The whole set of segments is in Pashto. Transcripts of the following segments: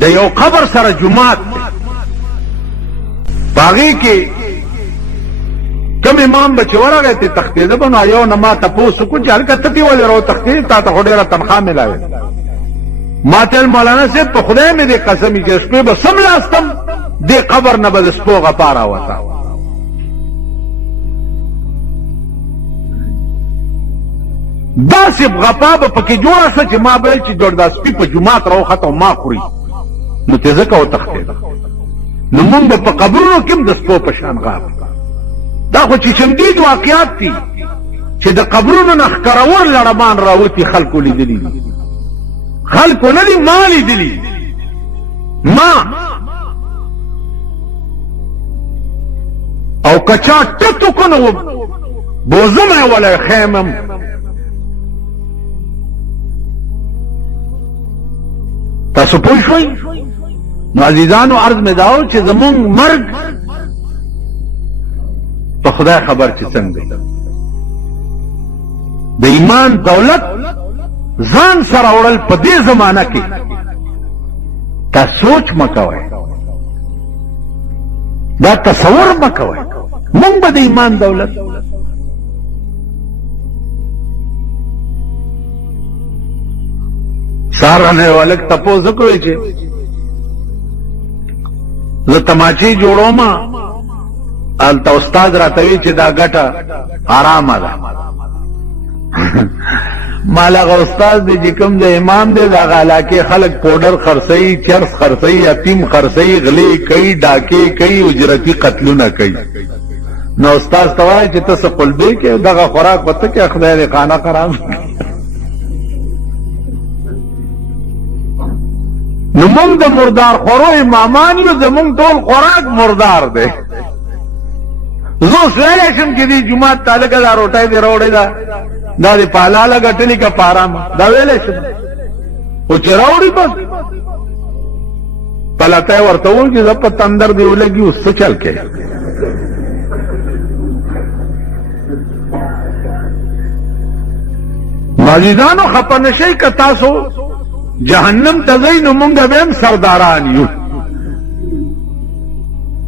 د یو قبر سره جمعات باغی کې کم امام بچ ورغه ته تختیده بنو یو نه ما تاسو کو چې هلکه ته ول راو تختیده تا ته ډیره تنخواه ملاوي ما ته مولانا صاحب په خدای مې دې قسمی کې شپې به سم لاستم دې قبر نه بل سپوغه پارا وتا داسې غپا به پکې جوړه شوه چې ما به چې جوړ سپي په جومات راوخته ما خوري نو ته ځکه وتښتېده نو مونږ به په قبرونو کې هم د سپو په شان غاب دا خو چې شمدید واقعات دي چې د قبرونو نه ښکرور لړمان راوتي خلکو لیدلي دي خلکو نه دي ما لیدلي ما او کچا ټتو کنو بوزم ولا خیمم تاسو پوه شوئ نو عزیزانو عرض مې داو چې زمونږ مرګ په خدای خبر چې څنګه د ایمان دولت ځان سره وړل په دې زمانہ کې تا سوچ مکوئ دا تصور مکوئ مونږ به د ایمان دولت سارانه ولک تپوس کوي چې زه تماچی جوړوم الته استاد راتوي چې دا ګټه آرامه ده مالغه استاد دې چې کوم د امام دې دا علاقه خلک پودر خرڅي چرس خرڅي یتیم خرڅي غلي کوي ډاکي کوي اجرتي قتلونه کوي نو استاد توای چې تاسو قلبي کې دغه خوراک وته کې خدای دې خانه خراب نو مونږ د مردار خورو امامان یو زمونږ ټول خوراک مردار دی زه سویلی شم چې دې جومات ته لکه دا روټۍ دې راوړې ده دا دې په حلاله ګټلې که په حرامه دا ویلی شم خو چې راوړي بس پلته یې ورته وویل چې زه په تندر دې ولګي اوس څه چل کوې عزیزانو خفه نشئ که تاسو جهنم ته ځئ نو مونږ به هم سرداران یو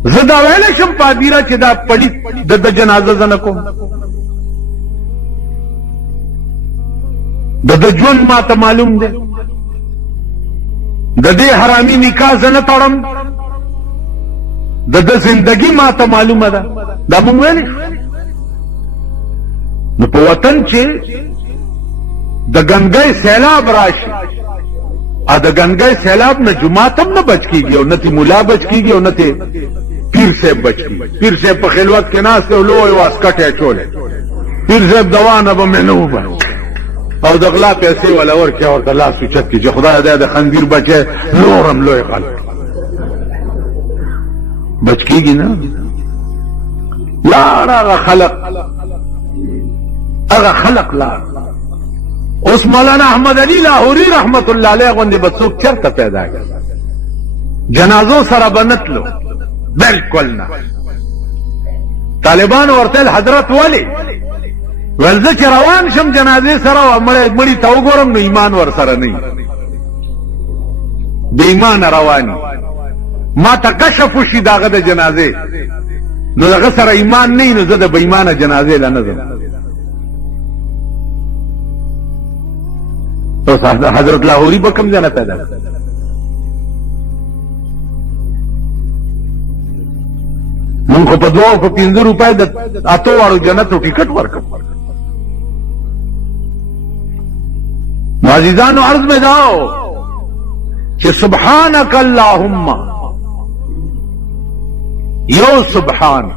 زه دا ویلی شم پادیره چې دا پلیت د جنازه زه نه کوم د ژوند ما ته معلوم دی د دې حرامي نکاح زه نه تړم د زندگی ما ته معلومه ده دا مونږ ویلی نو په وطن چې د ګنګۍ سیلاب راشي ا د ګنګۍ سیلاب نه جماعت هم نه بچ کیږي او نه تی مولا بچ کیږي او نه تی پیر صاحب بچ کیږي پیر صاحب په خلوت کې ناست او لوی واسکټ یې چولې پیر صاحب دوانه به مې نه وبه او د غلا پیسې ولا ورکړي ورته لاس اوچت کړي چې خدای دې د خنزیر بچی نورم لوی خلک بچ کیږي نه لاړ هغه خلق لاړ اوس مولانا احمد علی لاهوری رحمت الله علیه غوندې به څوک چرته پیدا کړي جنازو سره به نتلو بالکل نه طالبان ورته حضرت ولی ول زه چې روان شم جنازې سره مړی ته وګورم نو ایمان ور سره نه د ایمان رواني ما ته کشف وشي داغه د جنازې نو دغه سره ایمان نه نو زه د بې ایمانه جنازې له نه ځم تو حضرت لاهوری به کوم ځای نه پیدا مونږ خو په 2 او 15 روپۍ د اتو واړو جنتو ټیکټ ورکړ عزیزانو عرض میں داو کہ سبحانک اللہم یو سبحان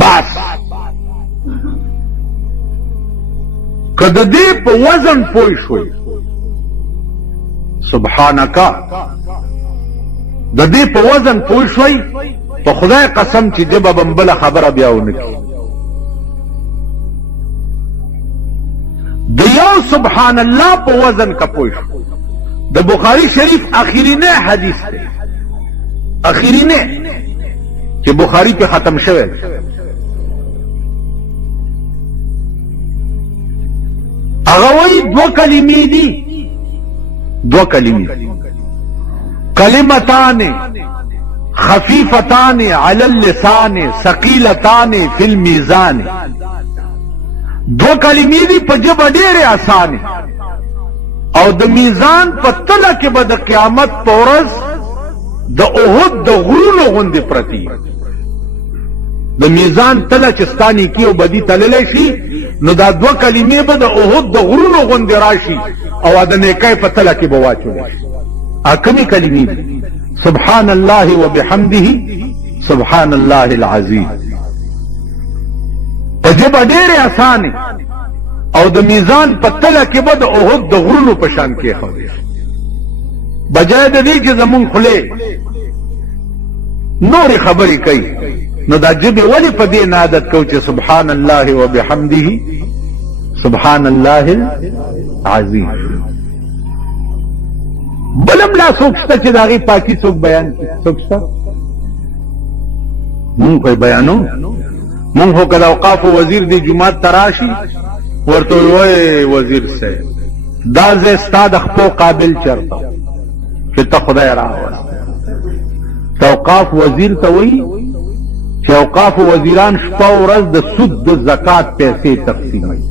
بس کد دې په وزن پوي شوي سبحانك د دې په وزن پوي شوي په خدای قسم چې دې به بل خبره بیا ونکي د یو سبحان الله په وزن کا پوي شو د بخاری شریف اخرینه حدیث دی اخرینه چې بخاری په ختم شوه هغه وایي 2 کلمې دي 2 کلمې کلمتان خفیفتان علی اللسان ثقیلتان فی المیزان. دو کلمې دي په ژبه ډېرې اسانې او د میزان په تله کې به د قیامت په ورځ د احد د غرونو غوندې پرتې. د میزان تله چې ستا نیکي او بدي تللی شي نو دا دوه کلمې به د احد د غرونو غوندې راشي او د نیکۍ په تله کې به واچولی شي. کومې کلمې دي؟ سبحان الله وبحمده سبحان الله العظیم. په ژبه ډېرې اسانې او د میزان په تله کې به د احد د غرونو په شان کېښودی شي. بجای د دې چې زمونږ خولې نورې خبرې کوي نو دا ژبې ولې په دې نه عادت کوو چې سبحان الله وبحمده سبحان الله العظیم. بلم لا څوک شته چې د هغې پاکي څوک بیان کړي؟ څوک شته؟ مونږ خو یې بیانو. مونږ خو که د اوقافو وزیر دی جومات ته راشي ورته وایي وزیر صاحب دا ځای ستا د خپو قابل چېرته چې ته خدای راوست. اوقاف وزیر ته وایي چې اوقاف وزیران شپه ورځ د سود د زکات پیسې تقسیموي.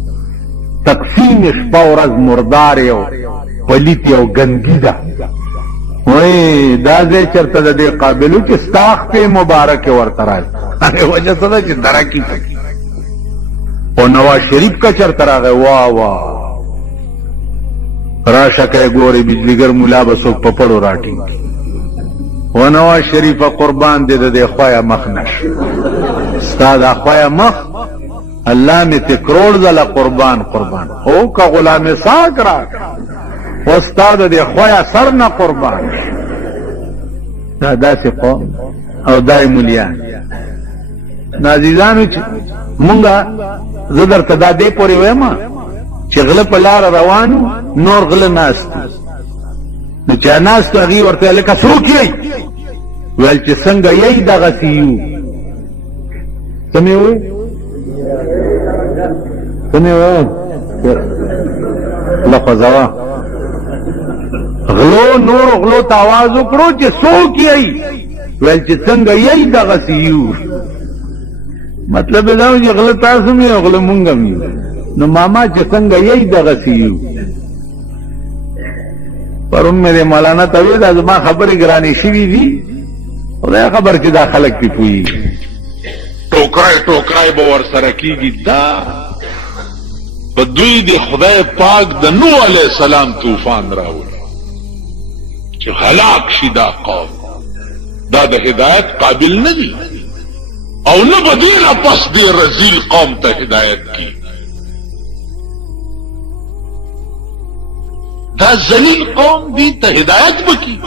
تقسیم شپه ورځ مردار او پلیت او ګندګي ده. وایي دا ځای چېرته د دې قابل و چې ستا خپې مبارکې ورته راشي. هغې وجه څه ده چې درکې پکې. او نواز شریف که چېرته راغی واه واه راشه که یې ګورې بجلیګر ملا به څوک په پړو راټینګي. و نواز شریفه قربان دې د دې خویه مخ نشي. ستا دا خویه مخ الله مې ته کروڑ ځله قربان قربان او که غلام ساک راکړه و ستا د دې خویه سر نه قربان شي. دا داسې قوم او دای مولیان. عزیزانو چې مونږه زه درته دا دې پورې وایم چې غله په لاره روانو نور غله ناست نو چې ناستو هغې ورته لکه څوک یې ویل چې څنګه یې دغسې یو. څه مې وویل؟ څه مې وویل؟ خوله خوځوه. غلو نور غلو ته آواز وکړو چې څوک یې ویل چې څنګه یې دغسې یو. مطلب دا و چې غله تاسو مې او غله مونږ هم یو. نو ماما چې څنګه یې دغسې یو. پرون مې د مولانا ته ویل دا زما خبرې ګرانې شوي دي خدای خبر چې دا خلک پې پوهېږي. ټوکرای ټوکرای به ورسره کېږي. دا په دوی د خدای پاک د نوح علیه السلام طوفان راوړي چې هلاک شي دا قوم. دا د هدایت قابل نه دي او نه به دې نه پس دې رذیل قوم ته هدایت کی. دا ذلیل قوم دی ته هدایت بکی.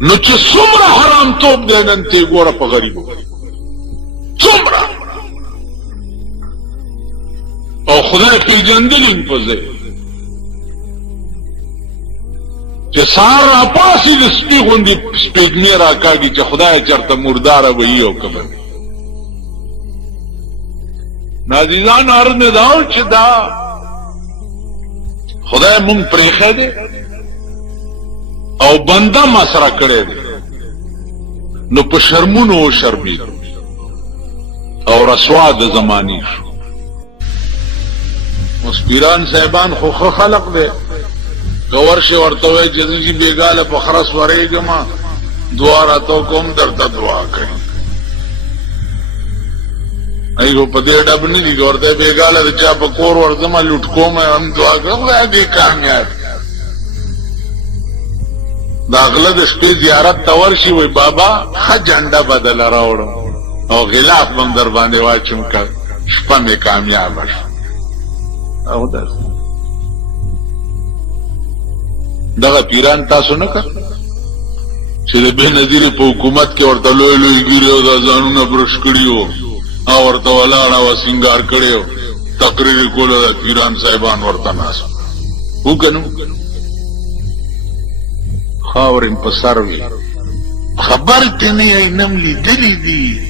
نو چې څومره حرام توب دی نن ته ګوره په غریبو څومره او خدای پېژندلي په ځای چې سهار راپاسي د سپي غوندې سپېږمې راکاږي چې خدای چېرته مرداره به وي او که به وي. عزیزان عرض مې دا و چې دا خدای مونږ پرېښی دی او بنده مسره کړی دی نو په شرمونو وشرمېد او رسوا د زمانې شو. اوس پیران صاحبان خو ښه خلق دی که ورشې ورته وایي چې زه چې بېګاله په خرس ورېږم دعا راته وکړم درته دعا کوي. ایو په دې ډب نه دي ورته بېګاله د چا په کور ورځم لوټ کوم هم دعا کوم خدای دې کامیاب. د غله د شپې زیارت ته ورشي وایي بابا ښه جنډه بدله راوړم او غلاف به م در باندې واچوم که شپه مې کامیابه شوه. او داسې دغه پیران تاسو نه که چې د بې نظیرې په حکومت کې ورته لوی لوی ګیرې او دا ځانونه برش کړي وو او ورته ولاړه وه سینګار کړی و تقریر یې کولو د پیران صاحبان ورته ناست وو که نه خاورې په سر وي خبر ته نه یې نم لیدلي دي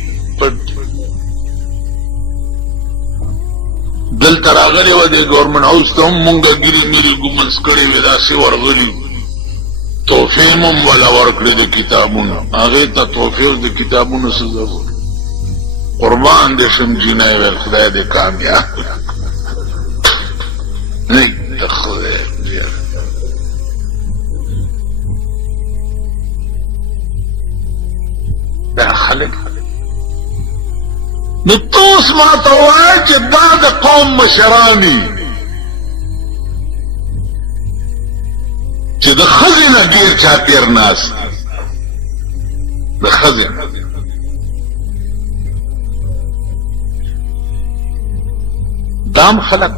دلته راغلی و د ګورنمنټ هاوس ته هم مونږه ګیري میري ګومنس کړې وې داسې ورغلي تحفې هم ولا ورکړې د کتابونو هغې ته تحفې د کتابونو څه ضرور قربان دې شم جینۍ ویل خدای دې کامیاب نه د خدای دا خلک نو توس ما ته وایه چې دا د قوم مشرانی چې د ښځې نه ګیر چاپېر ناست د ښځې نه دام خلق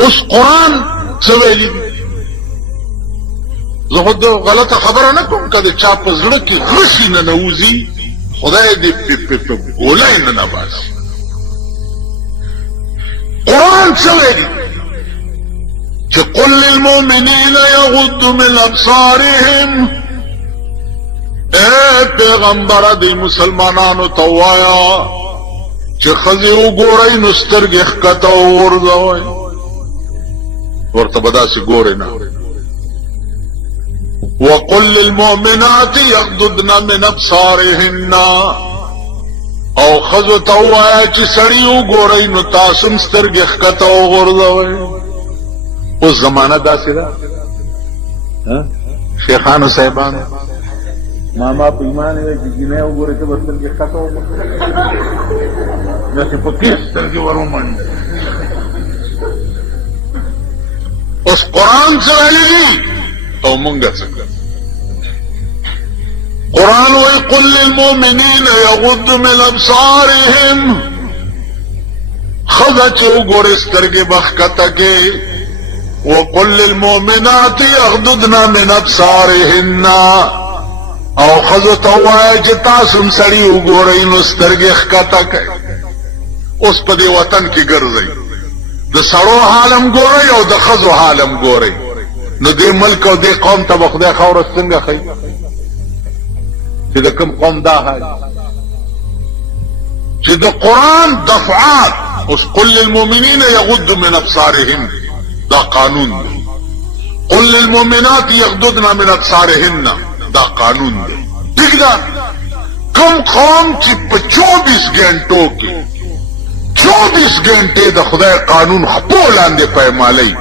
اوس قرآن څه ویلي دي زه خو د غلطه خبره نه کوم که د چا په زړه کې غشي نه نوځي خدای دې په ګولۍ نه نباسي قرآن څه ویلي چې قل للمؤمنین یغضوا من ابصارهم اے پیغمبره دې مسلمانانو ته ووایه چې ښځې وګورئ نو سترګې ښکته وغورځوئ ورته به داسې ګورئ نه وقل للمؤمنات يغضضن من ابصارهن او ښځو ته ووایه چې سړي وګورئ نو تاسو هم سترګې ښکته وغورځوئ اوس زمانه داسې ده شیخانو صاحبانو ماما په ایمان وی چې جینۍ وګورئ ته به سترګې ښکته وغورځوئ داسې په تېز سترګې ور ومنډي اوس قرآن څه ویلي دي او مونږ څنګه قرآن وی قل للمؤمنین یغضوا من ابصارهم ښځه چې وګورې سترګې به ښکته کې وقل للمؤمنات یغضضن من ابصارهن او ښځو ته ووایه چې تاسو هم سړي وګورئ نو سترګې ښکته کړئ اوس په دې وطن کې ګرځئ د سړو حالم ګورئ او د ښځو حالم ګورئ نو دې ملک او دې قوم ته به خدای خاوره څنګه ښیي چې د کوم قوم دا حال چې د قرآن دفعات اوس قل للمؤمنین یغضوا من ابصارهم دا قانون دی قل للمؤمنات یغضضن من ابصارهن دا قانون دی ٹھیک ده کوم قوم چې په 24 غنټو کې 24 غنټې د خدای قانون خپل لاندې پایمالي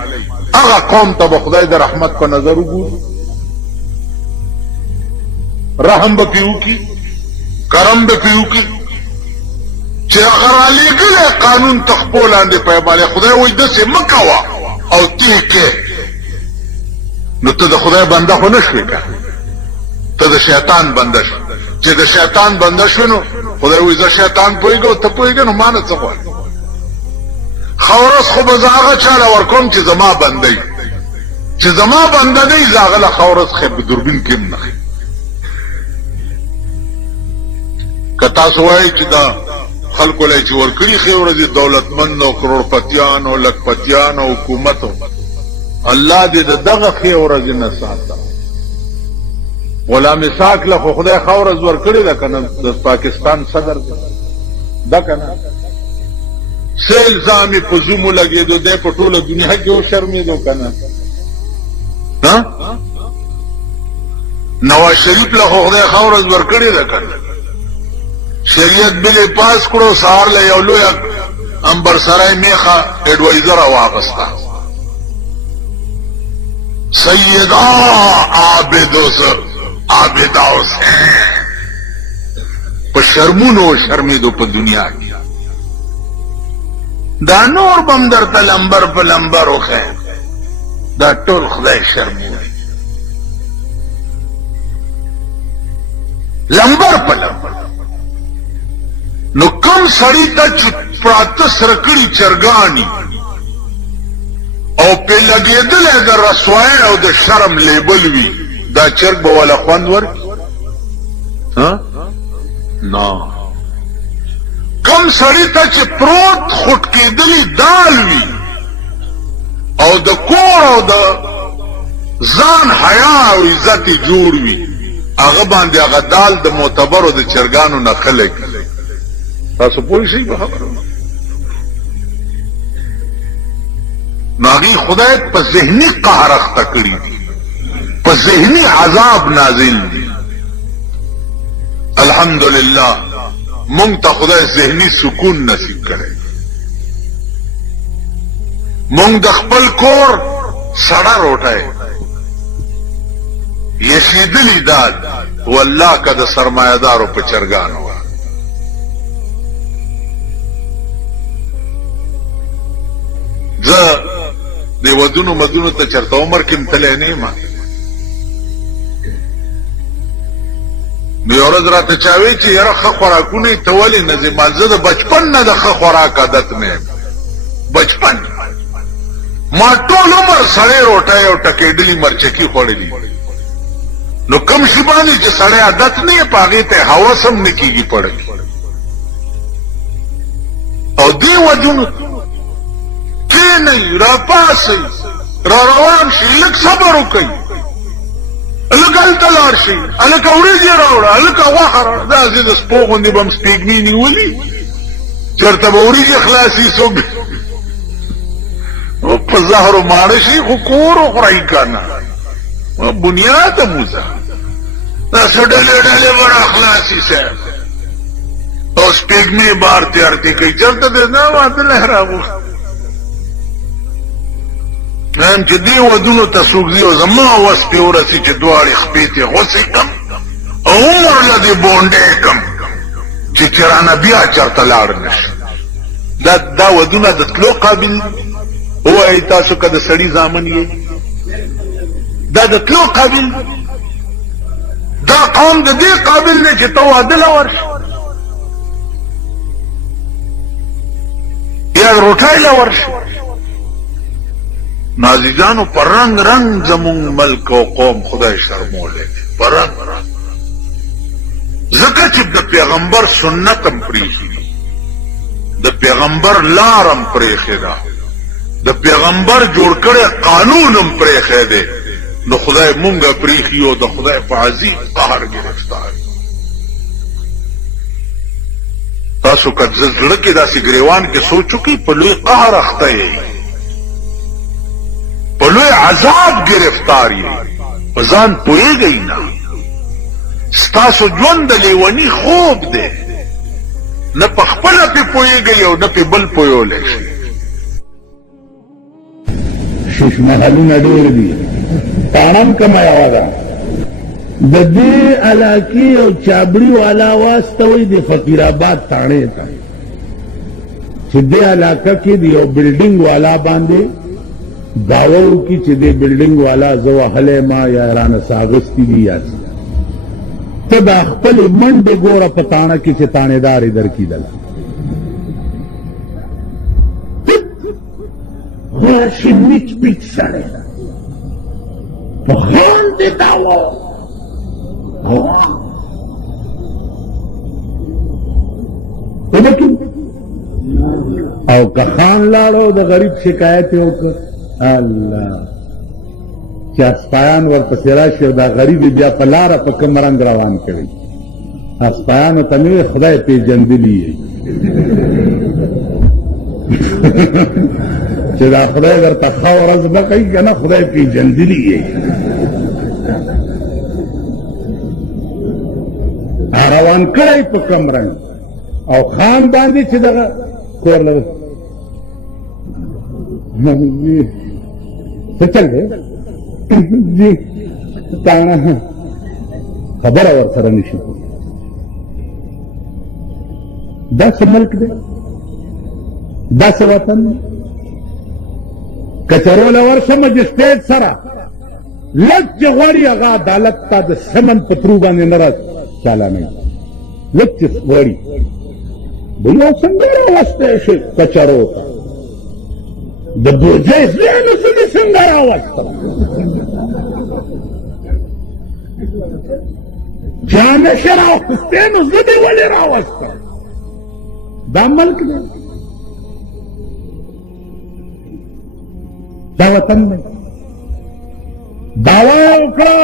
هغه قوم ته به خدای د رحمت په نظر وګوري رحم به پې وکړي کرم به پې وکړي چې هغه رالیږلی قانون ته خپل لاندې پایمالي خدای وایي داسې مه کوه او تی کې نو ته د خدای بنده خو نه شوې که ته د شیطان بنده شو چې د شیطان بنده شو نو خدای وایي زه شیطان پوهېږم ته پوهېږې نو ما نه څه غواړې خورس خو به زه هغه چاله ورکوم چې زما بنده وي چې زما بنده نه وي زه هغه له خورس خیر په دوربین کې هم نه ښي که تاسو وایئ چې دا خلکو له چې ورکړي ښې ورځې دولتمند او کروړپتیان او لکپتیان او حکومت الله دې د دغه ښې ورځې نه ساته غلام اسحاق له خو خدای ښه ورځ ورکړې ده که نه د پاکستان صدر ده که نه څه الزام یې په زوم ولګېدو دی په ټوله دنیا کې وشرمېدو که نه نواز شریف له خو خدای ښه ورځ ورکړې ده که نه شریعت بل پاس کړو سهار له یو لوی امبرسرای میخه اډوایزر واغسته سیدا عابدا حسین په شرمونو شرمېدو په دنیا کې دا نور بم درته لمبر په لمبر وخیر دا ټول خدای شرموي لمبر په لمبر نو کم سړی ته چې پراته سره کړي چرګاني او په لګېدلی د رسوایۍ او د شرم لیبل وي دا چرګ به والا خوند ورکړي نه کم سړی ته چې پروت خوټ کېدلی دال وي او د کور او د ځان حیا او عزت جوړ وي هغه باندې هغه دال د معتبرو د چرګانو نه خلک تاسو پوه شئ په خبره ناغي خدای په ذهني قهر اخته کړي دي په ذهني عذاب نازل دي الحمدلله مونږ ته خدای ذهني سکون نصیب کړي مونږ د خپل کور سړه روټه یخیدلی داد والله که د سرمایه‌دارو په چرګانو زه د ودونو مدونو ته چرته عمر کې متلی نه یم نو یو ورځ راته چا وی چې یاره ښه خوراکونه یې ته ولې نه ځې ما زه د بچپن نه د ښه خوراک عادت نه یم بچپن ما ټول عمر سړی روټۍ او ټکېډلي مرچکي خوړلي نو کم شي باندې چې سړی عادت نه یې په هغې ته هوس هم نه کېږي پړکي او دې وجونو کېنئ راپاسئ را روان شئ لږ صبر وکئ هلکه هلته لاړ شئ هلکه وریجې راوړه هلکه غوښه راوړه داسې د سپو غوندې به م سپېږمې نیولي چېرته به وریجې خلاصي څوک په زهرو ماړه شي خو کور وخورئ که نه بنیاد موزه داسې ډلې ډلې به را خلاصي صاحب او سپېږمې بار تیارتې کوي چېرته د نه واده نه راغوښت نن چې دې ودونو ته څوک ځي او زما وس پې ورسي چې دواړې خپې تې غوڅې کړم او عمر له دې بونډې کړم چې رانه بیا چېرته لاړ نه شي دا ودونه د تلو قابل ووایئ تاسو که د سړي زامن یې دا د تلو قابل دا قوم د دې قابل دی چې ته واده له ورشي یا روټۍ له ورشي نازیجانو پر رنگ رنگ زمون ملک او قوم خدای شرمولی پر رنگ رنگ ځکه چې د پیغمبر سنت هم پریښي د پیغمبر لار هم پریښې ده د پیغمبر جوړ کړی قانون هم پریښی دی نو خدای مونږه پریښي او د خدای په عظیم قهر ګرفتار تاسو که زړه کې داسې ګریوان کې سوچ وکړئ په لوی قهر اخته یې په لوی عذاب گرفتار یې په ځان پوهېږئ نه ستاسو ژوند د لیوني خوب دی نه په خپله پې پوهېږئ او نه پې بل پوهولی شي شیش محلونه ډېر دي تاڼم کمه یوه ده د دې علاقې او چابړي والا واستوئ د فقیرآباد تاڼې ته چې دې علاقه کې د یو بلډینګ والا باندې داور کی چې دې بلډینګ والا زه وهلی ما یا رانه ساغستي دي یا ته دا خپلې منډې ګوره په تاڼه کې چې تاڼېدارې در کېدله خورشي میچ پیچ سړی ده په خان دې داوه او که خان لاړو د غریب شکایت یې وکړ الله چې اسپایان ورپسې راشي او دا غریب بیا په لاره په کوم رنګ روان کړي اسپایانو ته مې خدای پېژندلي یې چې دا خدای درته ښه ورځ نه کوي که نه خدای پېژندلي یې روان کړی په کوم رنګ او خان باندې چې دغه کور لږ څه چل دی جی تاڼه خبره ورسره نشي دا څه ملک دی دا څه وطن دی که چروله ورشه مجسټریټ سره لږ چې غواړي هغه عدالت ته د سمن په ترو باندې نه را چالانوي لږ چې غواړي بیا څنګه راوستی شي کچرو ته د بوجۍ زویانو څه دې څنګه راوستل چا نشي راوستی نو زه دې ولې راوستل دا ملک دی دا وطن دی دعوا یې وکړه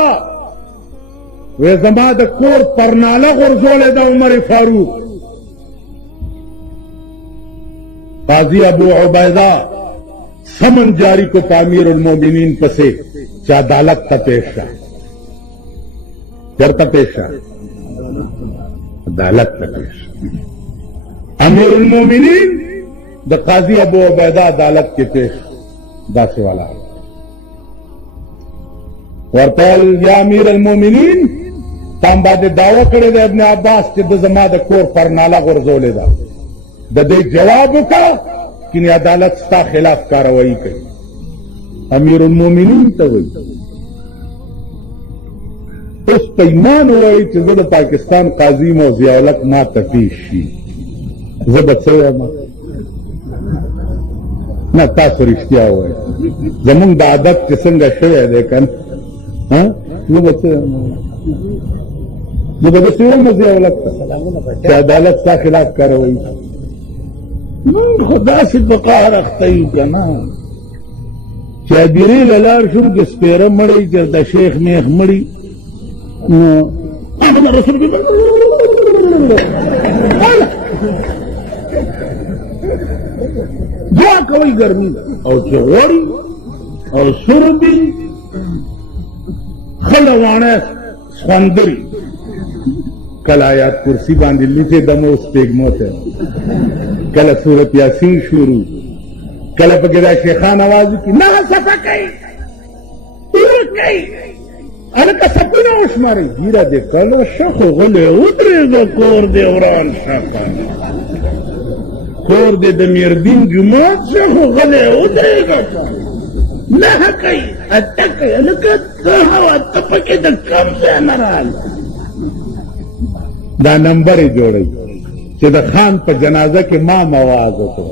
وی زما د کور پرناله غورځولې ده عمر فاروق قاضی ابو عبیدہ समन जारी को अमीर उल-मोमिनीन पसे च अदालत का पेशा करता पेशा अदालत का पेशा अमीर उल-मोमिनीन द काजी अबू उबैदा अदालत के पेश दासे वाला वरतल या अमीर उल-मोमिनीन तांबा दे दावा करे दे अपने अब्बास के द जमा द कोर पर नाला गुरजोले दा द दे जवाब का कि अदालत सा खिलाफ कार्रवाई करी अमीर उल-मोमिनीन तो वही उस पैमान हुई जब पाकिस्तान काजी और जियाउलक मा तफीशी जबत से ना तासु रिश्तिया हुआ जमुन दादत किसंग शे लेकिन हाँ वो बच्चे जियाउलक अदालत सा खिलाफ कार्रवाई खुदा से बका रखता ही क्या ना चादरी ललार शुरू के स्पेरा मड़ी करता शेख में मड़ी रसूल की जो कभी गर्मी और चौड़ी और सुरबी खलवाने सौंदरी कल आयात कुर्सी बांधिली थे दमो उस पेगमोत है कल सूरत यासीन शुरू कल बगैर शेखान आवाज की ना सफा कई अलका सपना उस्मारी गिरा दे कल शख गले उतरेगा कोर दे उरान शफा कोर दे दमीर दिन जुमात शख गले उतरेगा ना कई अटक अलका हवा तपके द कम से नराल दा नंबर ही जोड़ी कि द खान पर जनाजा के माम आवाज होतो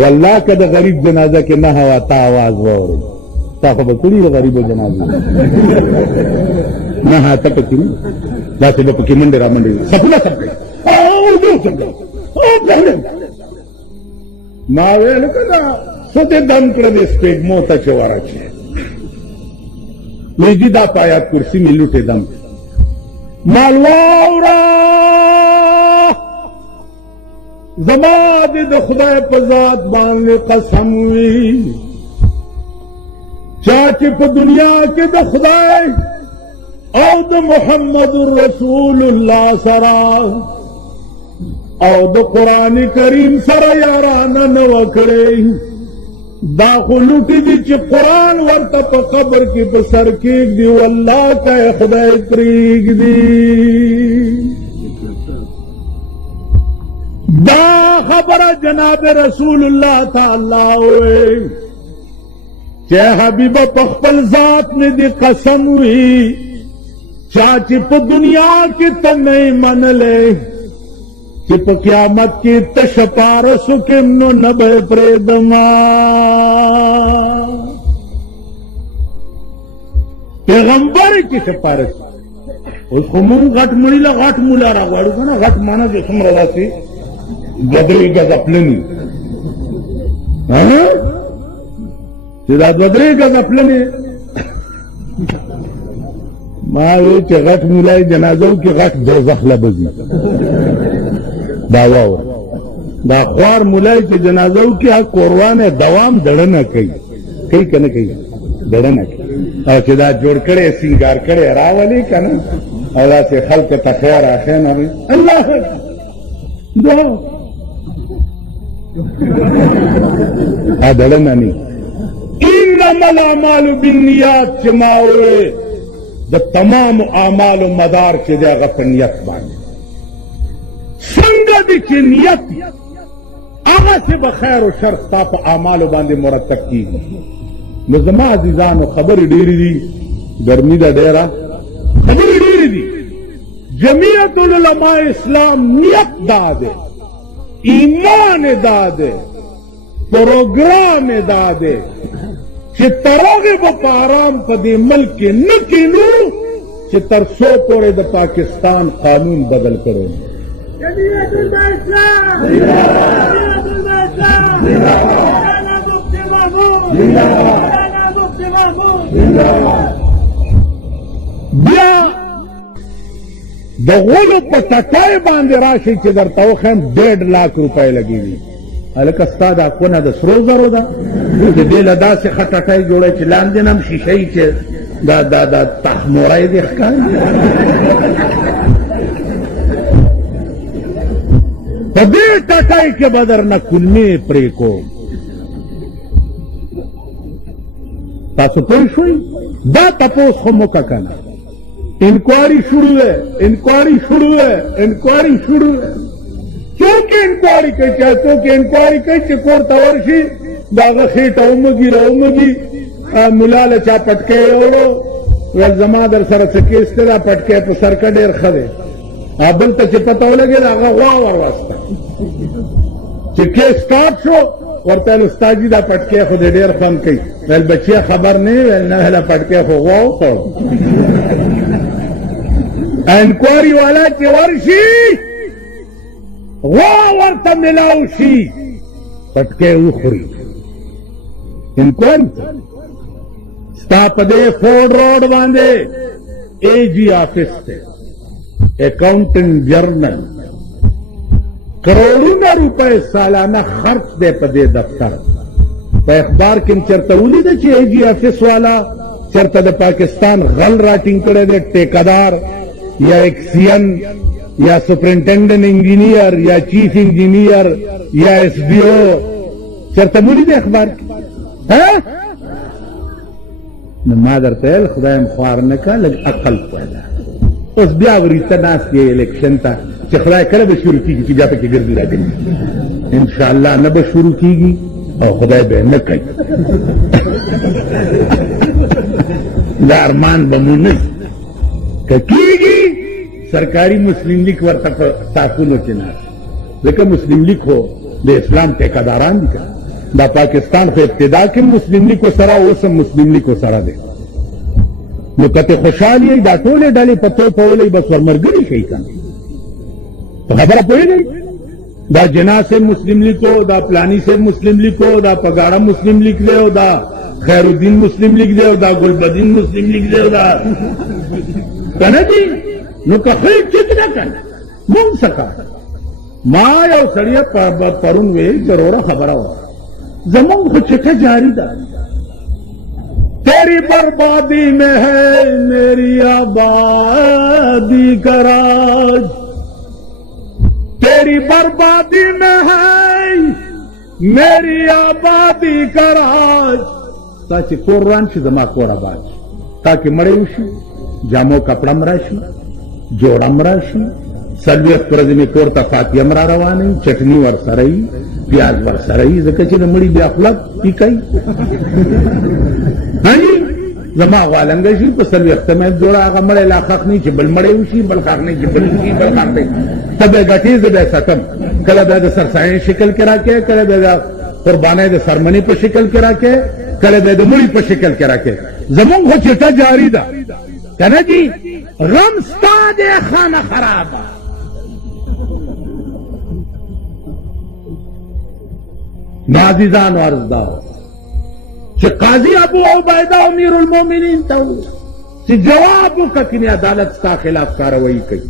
वल्लाह का द गरीब जनाजा के ना हवा ता आवाज वो ताको बकुड़ी गरीब जनाजा ना हाथ पकी दासे बपकी मंडेरा मंडेरा सपना सब गई ओ दो सब गई ओ पहले मावे न कदा सदे दम प्रदेश पे मोता चवारा छे लेजी दा पाया कुर्सी में लुटे दम मालवारा जमाद द खुदा पजात बांधने कसम हुई चाचे प दुनिया के द खुदा और द मोहम्मद रसूलुल्लाह सरा और द कुरान करीम सरा याराना न वकड़े दाखुलुटी दी च कुरान वर्ता प कब्र की पसर कीक दी अल्लाह का खुदा करीक दी दा खबर जनाब रसूलुल्लाह ताला हुए क्या हबीब पख्पल जात में दी कसम हुई चाची प दुनिया की तने मन ले कि प क़यामत की तशपारस के नो नबे प्रेदमा पैगंबर की सिफारिश उसको मुंह घट मुड़ीला घट मुलारा गाड़ू का ना घट माना जो समरदा से बदरी का गपलनी सीधा बदरी का गपलनी मावे के घट मुलाई जनाजों की घट दोज़ख लबजी दावा हो दा ख्वार मुलाई के जनाजों की आ कुर्बान दवाम दड़ना कई कई कने कई दड़ना कई और सीधा जोड़ करे सिंगार करे रावली का ना और से खल्क तखयार आखे ना अल्लाह दुआ आ दड़ना नहीं इन्नमल अमालु बिन्नियात चमावे द तमाम आमाल मदार के जगह पर नियत बानी संगत की नियत आगा से बखैर और शर ताप आमाल बांधे मुरतब की मुजमा अजीजान खबर डेरी दी गर्मी का डेरा खबर डेरी दी जमीयतुल उलमा इस्लाम नियत दादे ईमान दादे प्रोग्राम दादे कि तरोगे बपाराम पदे मल्क के न किनू कि तरसो पोरे द पाकिस्तान कानून बदल करो दगोलो पटाए बांधे राशि के दर तवखम 1.5 लाख रुपए लगेगी هلکه ستا دا کونه د سرو زرو ده د دې له داسې خټټۍ جوړی چې لاندې نه هم شیشه یي چې دا تحموری دې ښکاري په دې ټټۍ کې به درنه کلمې پرې کوم تاسو پوه شوئ دا تپوس خو مو که کنه انکوائری شروع ہے انکوائری شروع ہے انکوائری شروع ہے څوک انکوائری کوي څوک انکوائری کوي چې کور ته ورشي د هغه خېټه ومږي راومږي ملا له چا پټکی یوړو ویل زما در سره څه کیس دی دا پټکی په سر کې ډېر ښه دی بل ته چې پته ولګېده هغه غوا ورواسته چې کیس سټارټ شو ورته ویل استاد جي دا پټکی خو دې ډېر خوند کوي ویل بچیه خبر نه ویل نه هله پټکی خو غوا وخوړو انکوائری والا چې ورشي غوا ورته ملاو شي پټکی وخوري انکوائری ستا په دې فورډ روډ باندې اے جی آفس دی اکاؤنٹنٹ جرنل کروڑونه روپے سالانه خرچ دی په دې دفتر په اخبار کې چرته ولیده چې اے جی آفس والا چرته د پاکستان غل راټینګ کړی دی ټیکادار یا ایکسین یا سپرنٹینڈنٹ انجینئر یا چیف انجینئر یا ایس ڈی او چرته ولیده اخبار کې نو ما درته ویل خدایم خوار نه کا لږ عقل پیدا اوس بیا وریته ناست یې الیکشن ته چې خدای کله به شروع کېږي چې بیا پکې ګرځي راګرځي انشاءالله نه به شروع کېږي او خدای به نه کوي دا ارمان به مو نه که کېږي سرکاري مسلم لیگ ورته په ټاکنو کې ناست ځکه مسلم لیگ خو د اسلام ټیکاداران دي که دا پاکستان خو ابتدا کې مسلم لیگ سره اوس هم مسلم لیگ سره دی نو که ته خوشحال یې دا ټولې ډلې په تو پولئ بس ورمرګري شئ که نه په خبره پوهېږئ دا جنا سے مسلم لیگ ہو دا پلانی سے مسلم لیگ ہو دا پگاڑا مسلم لیگ دے ہو دا خیر الدین مسلم لیگ دے ہو دا گلبدین مسلم لیگ دے ہو دا کہنا جی نو که خیر چتنا کنا مون سکا ما یو سړی پرون ویل ضروره خبره وه زمون خو چټه جاری ده تیری بربادی میں ہے میری آبادی کا راج تیری بربادی میں ہے میری آبادی کا راج تا چې کور ران شي زما کور آباد شي تا کې مړی وشي جامو کپړه م راشي جوړه م راشي څلوېښت ورځې مې کور ته فاتحه م را روانوي چټني ورسره وي پیاز ورسره وي ځکه چې د مړي بیا خوله پیکوي زما غوالنګه شي په څلوېښته مې جوړه هغه مړی لا ښخ نه چې بل مړی وشي بل ښخ نه چې بل وشي بل ښخ نه ته به یې ګټې زه به یې ساتم کله به یې د سرسایې شکل کې راکې کله به یې د قربانۍ د سرمنې په شکل کې راکې کله به یې د مړي په شکل کې راکې زمونږ خو چټه جاري ده که نه جي غم ستا دی خانه خرابه نو عزیزانو عرض دا چې قاضي ابو عبیده امیر المؤمنین ته چې جواب وکړه چې عدالت ستا خلاف کاروایی کوي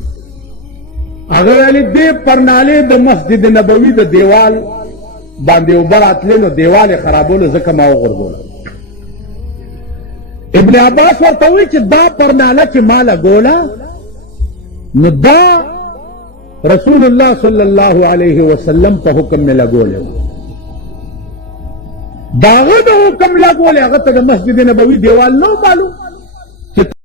هغه ویلې دې پرنالې د مسجد نبوي د دیوال باندې اوبه راتلې نو دیوال یې خرابولو ځکه ما وغورځوله ابن عباس ورته وایي چې دا پرناله چې ما لګوله نو دا رسول الله صلی الله علیه وسلم په حکم مې لګولې داغه د حکم لګولې هغه ته د مسجد نبوي دیوال نو معلوم